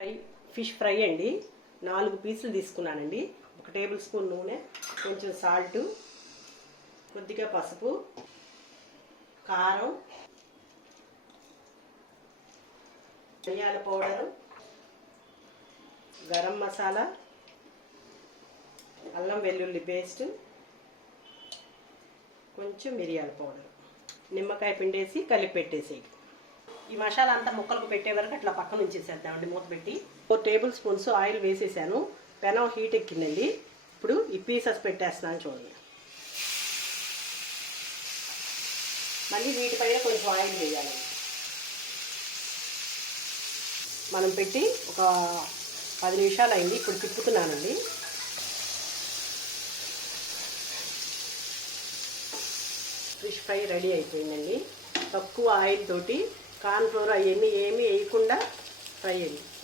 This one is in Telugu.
ఫిష్ ఫ్రై అండి 4 పీసులు తీసుకున్నానండి. 1 టేబుల్ స్పూన్ నూనె, కొంచెం సాల్ట్, కొద్దిగా పసుపు, కారం, ధనియాల పౌడరు, గరం మసాలా, అల్లం వెల్లుల్లి పేస్ట్, కొంచెం మిరియాల పౌడర్, నిమ్మకాయ పిండేసి కలిపి పెట్టేసి ఈ మసాలా అంతా ముక్కలకు పెట్టే వరకు అట్లా పక్కన ఉంచేసేద్దామండి మూత పెట్టి. 4 టేబుల్ స్పూన్స్ ఆయిల్ వేసేసాను. పెనం హీట్ ఎక్కిందండి. ఇప్పుడు ఈ పీసెస్ పెట్టేస్తున్నాను చూడండి. మళ్ళీ వీటిపైన కొంచెం ఆయిల్ వేయాలి. మనం పెట్టి ఒక 10 నిమిషాలు అయింది. ఇప్పుడు తిప్పుతున్నానండి. ఫిష్ ఫ్రై రెడీ అయిపోయిందండి. తక్కువ ఆయిల్ తోటి కార్న్ ఫ్లోర్ అవన్నీ ఏమీ వేయకుండా ఫ్రై అయ్యింది.